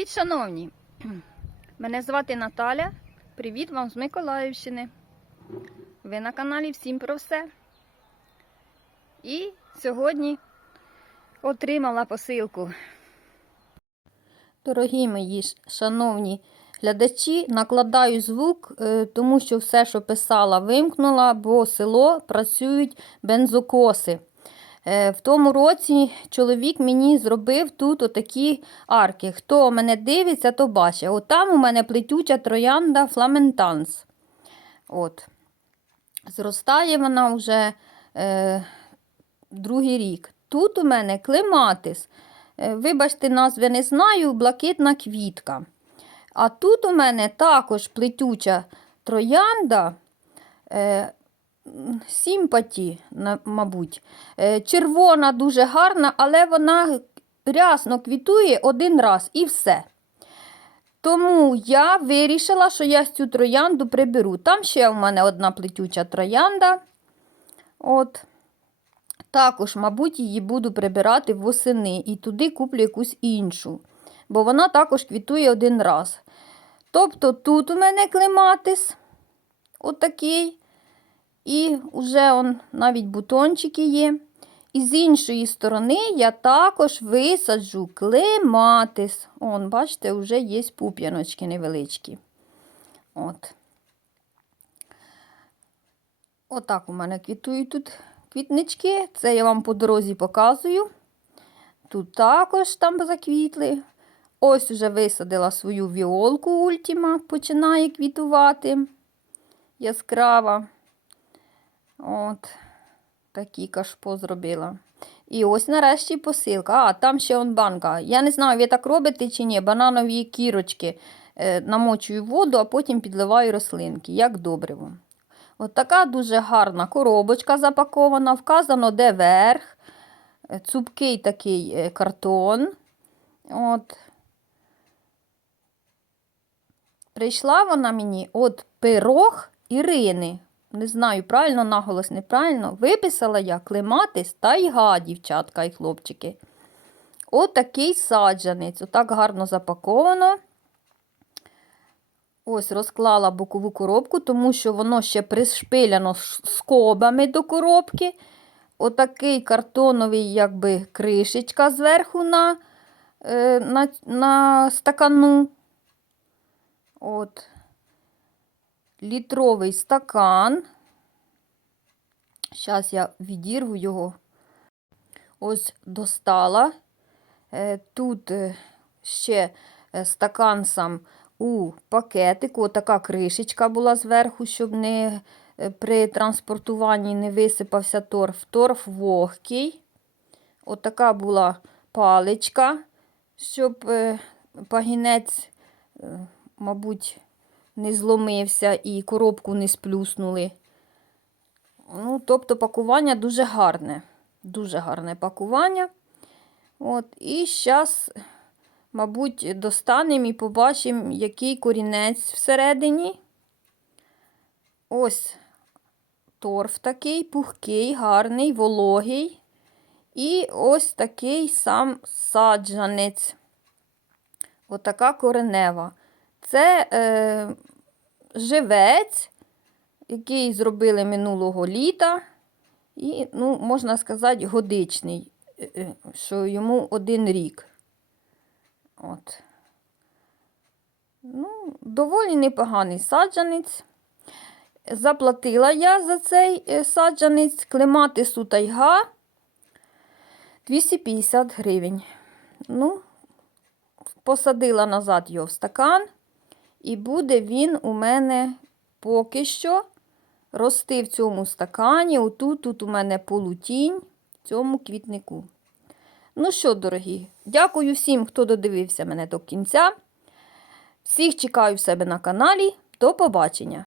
Привіт, шановні! Мене звати Наталя. Привіт вам з Миколаївщини. Ви на каналі Всім про все. І сьогодні отримала посилку. Дорогі мої шановні глядачі, накладаю звук, е, тому що все, що писала, вимкнула, бо село працюють бензокоси. Е, В тому році чоловік мені зробив тут отакі арки. Хто мене дивиться, то бачить. От там у мене плетюча троянда фламентанс. От. Зростає вона вже е, другий рік. Тут у мене клематис. Е, вибачте, назви не знаю, блакитна квітка. А тут у мене також плетюча троянда. Е, Сімпаті, мабуть. Е, Червона дуже гарна, але вона рясно квітує один раз і все. Тому я вирішила, що я цю троянду приберу. Там ще в мене одна плетюча троянда. От. Також, мабуть, її буду прибирати восени і туди куплю якусь іншу. Бо вона також квітує один раз. Тобто тут у мене клематис отакий. І вже он, навіть бутончики є. І з іншої сторони я також висаджу клематис. Он, бачите, вже є пуп'яночки невеличкі. От. Отак у мене квітують тут квітнички. Це я вам по дорозі показую. Тут також там заквітли. Ось вже висадила свою віолку Ультіма, починає квітувати. Яскрава. От, такі кашпо зробила. І ось нарешті посилка. А, там ще он банка. Я не знаю, ви так робите чи ні. Бананові кірочки е, намочую воду, а потім підливаю рослинки, як добриво. От така дуже гарна коробочка запакована. Вказано, де верх. Е, Цупкий такий е, картон. От. Прийшла вона мені от пирог Ірини. Не знаю, правильно наголос, неправильно. Виписала я клематис тайга, дівчатка і хлопчики. Отакий саджанець. Отак гарно запаковано. Ось розклала бокову коробку, тому що воно ще пришпиляно скобами до коробки. Отакий картоновий, якби кришечка зверху на, е, на, на стакану. От літровий стакан. Зараз я відірву його. Ось достала. Е, Тут е, ще е, стакан сам у пакетику. Така кришечка була зверху, щоб не при транспортуванні не висипався торф. Торф вогкий. Отака була паличка, щоб пагінець, мабуть, не зломився і коробку не сплюснули. Ну, тобто пакування дуже гарне. Дуже гарне пакування. От, і зараз, мабуть, достанемо і побачимо, який корінець всередині. Ось торф такий пухкий, гарний, вологий. І ось такий сам саджанець. Отака коренева. Це е, живець, який зробили минулого літа. І, ну, можна сказати, годичний, е, е, що йому один рік. От. Ну, доволі непоганий саджанець. Заплатила я за цей е, саджанець клематису тайга 250 гривень. Ну, посадила назад його в стакан, і буде він у мене поки що рости в цьому стакані. Отут тут у мене полутінь в цьому квітнику. Ну що, дорогі, дякую всім, хто додивився мене до кінця. Всіх чекаю в себе на каналі. До побачення!